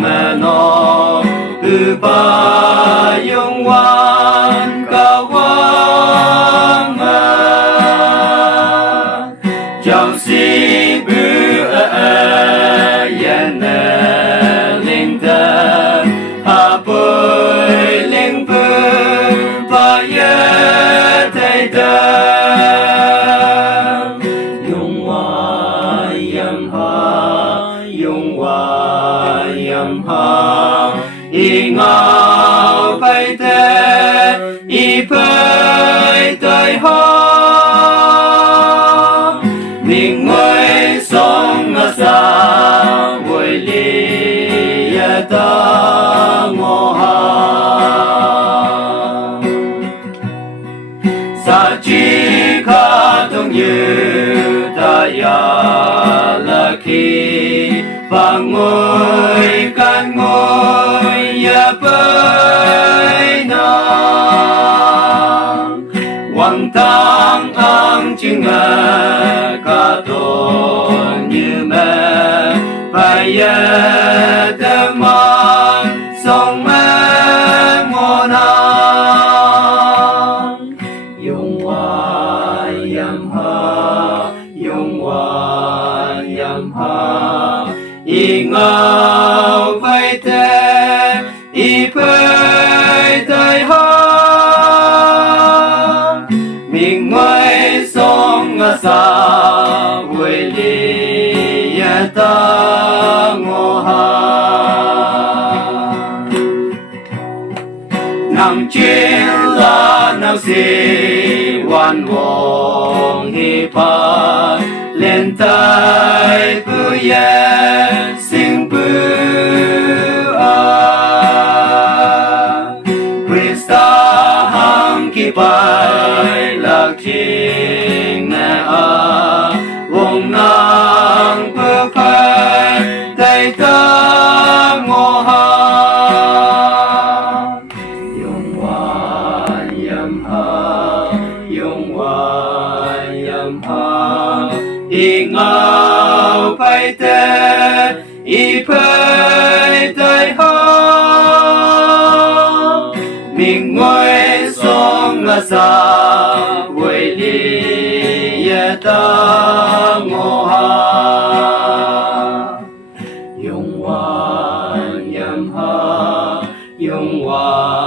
menol Bayungwan kawangan Trong si bư yên linh thân Hà bơi linh bư Và yết thầy thân Yung hoa yam ha Y ngao bay tê Y bay tới hoa Mình ngồi sống ở xa Vui lý ta ngô ha Sa chi khá thông như ta ya là khi Và ngồi can ngồi ya bơi nàng Hoàng tăng ang chừng ngờ cả tôn như mẹ Và ya tâm an sông mẹ ngô nàng Yung hoa yam ha Y ngao vây tê Y bơi tới hoa Mình ngồi sống ở xa Vui lý ta ngô ha Nằm trên là nào xì Hoàn vòng hi pa Lên tay bư yên Sinh bư Krista hăng kỳ bài lạc trình nè Vòng nàng bư phai Tay ta ngô ha Yung hoa yam ha Y ngao bay tê Y bay tới hoa Mình ngồi sống ở xa Vui lý ta ngô ha Yung hoa